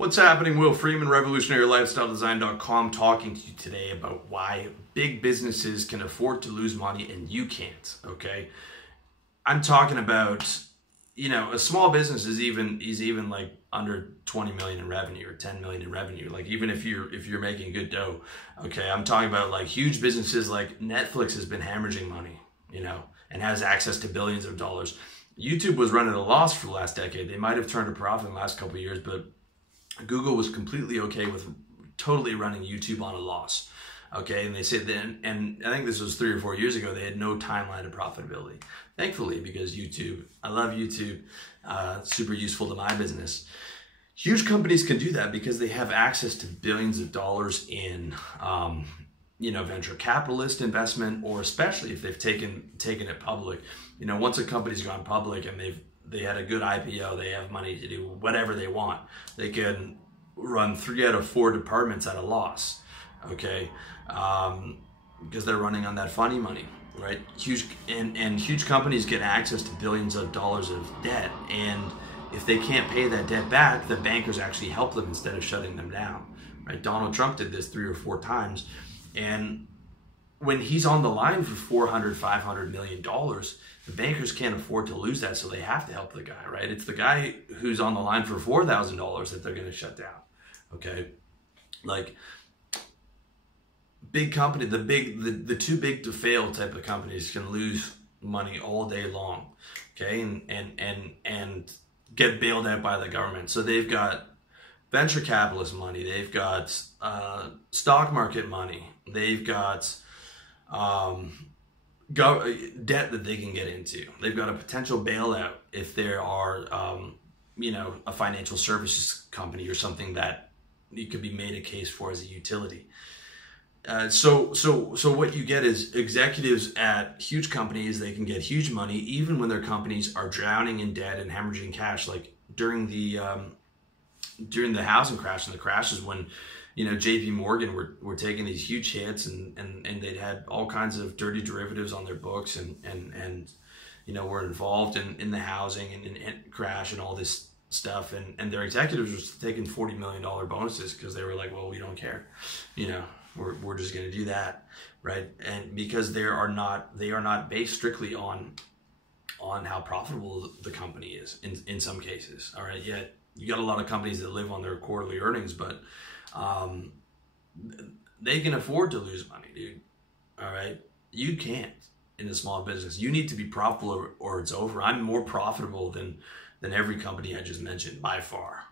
What's happening? Will Freeman, RevolutionaryLifestyleDesign.com, talking to you today about why big businesses can afford to lose money and you can't, okay? I'm talking about, a small business is even like under 20 million in revenue or 10 million in revenue. Like even if you're making good dough, okay? I'm talking about like huge businesses like Netflix has been hemorrhaging money, and has access to billions of dollars. YouTube was running a loss for the last decade. They might have turned a profit in the last couple of years, but Google was completely okay with totally running YouTube on a loss. Okay, and they said then, and I think this was 3 or 4 years ago, they had no timeline of profitability. Thankfully, because YouTube, I love YouTube, super useful to my business. Huge companies can do that because they have access to billions of dollars in, venture capitalist investment, or especially if they've taken it public. Once a company's gone public and they had a good IPO, they have money to do whatever they want. They can run 3 out of 4 departments at a loss, okay? Because they're running on that funny money, right? Huge companies get access to billions of dollars of debt, and if they can't pay that debt back, the bankers actually help them instead of shutting them down, right? Donald Trump did this 3 or 4 times, and when he's on the line for $400-500 million, the bankers can't afford to lose that, so they have to help the guy, right? It's the guy who's on the line for $4,000 that they're going to shut down, okay? Like big company, the too big to fail type of companies can lose money all day long, okay? And get bailed out by the government. So they've got venture capitalist money, they've got stock market money, they've got debt that they can get into. They've got a potential bailout if there are, a financial services company or something that you could be made a case for as a utility. So what you get is executives at huge companies, they can get huge money even when their companies are drowning in debt and hemorrhaging cash. Like during the housing crash and the crashes when, JP Morgan were taking these huge hits and they'd had all kinds of dirty derivatives on their books and were involved in the housing and crash and all this stuff. And their executives were taking $40 million bonuses because they were like, well, we don't care. We're just going to do that, right? And because they are not based strictly on how profitable the company is in some cases. All right. Yet you got a lot of companies that live on their quarterly earnings, but they can afford to lose money, dude. All right. You can't in a small business. You need to be profitable or it's over. I'm more profitable than every company I just mentioned by far.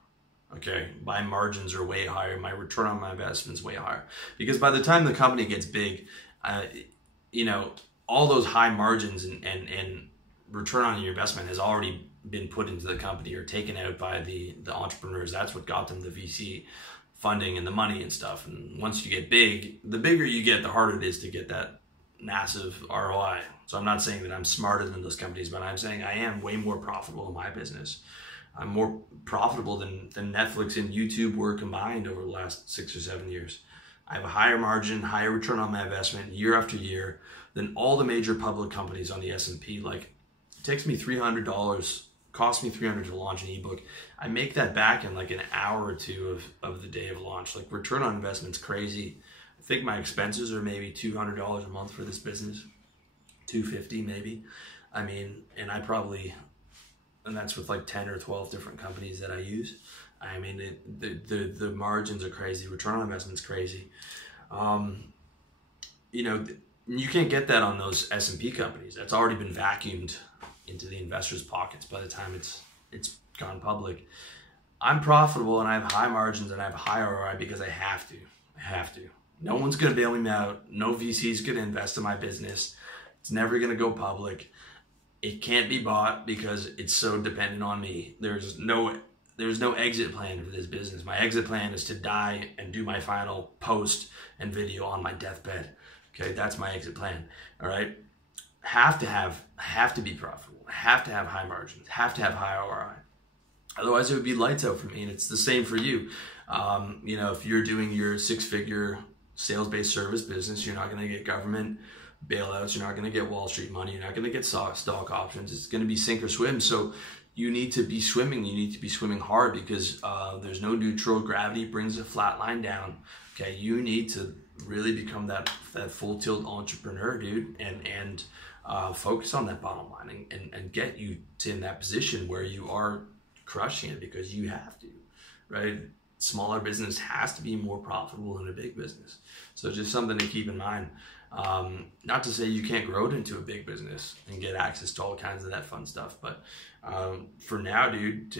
Okay, my margins are way higher. My return on my investment is way higher. Because by the time the company gets big, all those high margins and return on your investment has already been put into the company or taken out by the entrepreneurs. That's what got them the VC funding and the money and stuff. And once you get big, the bigger you get, the harder it is to get that massive ROI. So I'm not saying that I'm smarter than those companies, but I'm saying I am way more profitable in my business. I'm more profitable than Netflix and YouTube were combined over the last 6 or 7 years. I have a higher margin, higher return on my investment year after year than all the major public companies on the S&P. Like, it takes me $300, costs me $300 to launch an ebook. I make that back in like an hour or two of the day of launch. Like, return on investment's crazy. I think my expenses are maybe $200 a month for this business, $250 maybe. I mean, and that's with like 10 or 12 different companies that I use. I mean, the margins are crazy. Return on investment's crazy. You can't get that on those S&P companies. That's already been vacuumed into the investors' pockets by the time it's gone public. I'm profitable and I have high margins and I have high ROI because I have to. No one's going to bail me out. No VC's going to invest in my business. It's never going to go public. It can't be bought because it's so dependent on me. There's no exit plan for this business. My exit plan is to die and do my final post and video on my deathbed. Okay, that's my exit plan. All right, have to be profitable. Have to have high margins. Have to have high ROI. Otherwise, it would be lights out for me. And it's the same for you. If you're doing your 6-figure sales-based service business, you're not going to get government bailouts, you're not going to get Wall Street money, you're not going to get stock options. It's going to be sink or swim. So you need to be swimming. You need to be swimming hard because there's no neutral. Gravity brings a flat line down. Okay, you need to really become that full tilt entrepreneur, dude, and focus on that bottom line and get you to in that position where you are crushing it because you have to, right? Smaller business has to be more profitable than a big business. So just something to keep in mind. Not to say you can't grow it into a big business and get access to all kinds of that fun stuff, but for now, dude,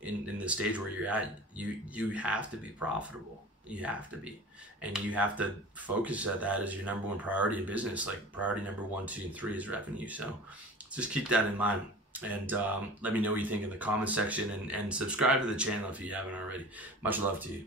in the stage where you're at, you have to be profitable. You have to be, and you have to focus at that as your number one priority in business. Like priority number 1, 2, and 3 is revenue. So just keep that in mind. And let me know what you think in the comment section, and subscribe to the channel if you haven't already. Much love to you.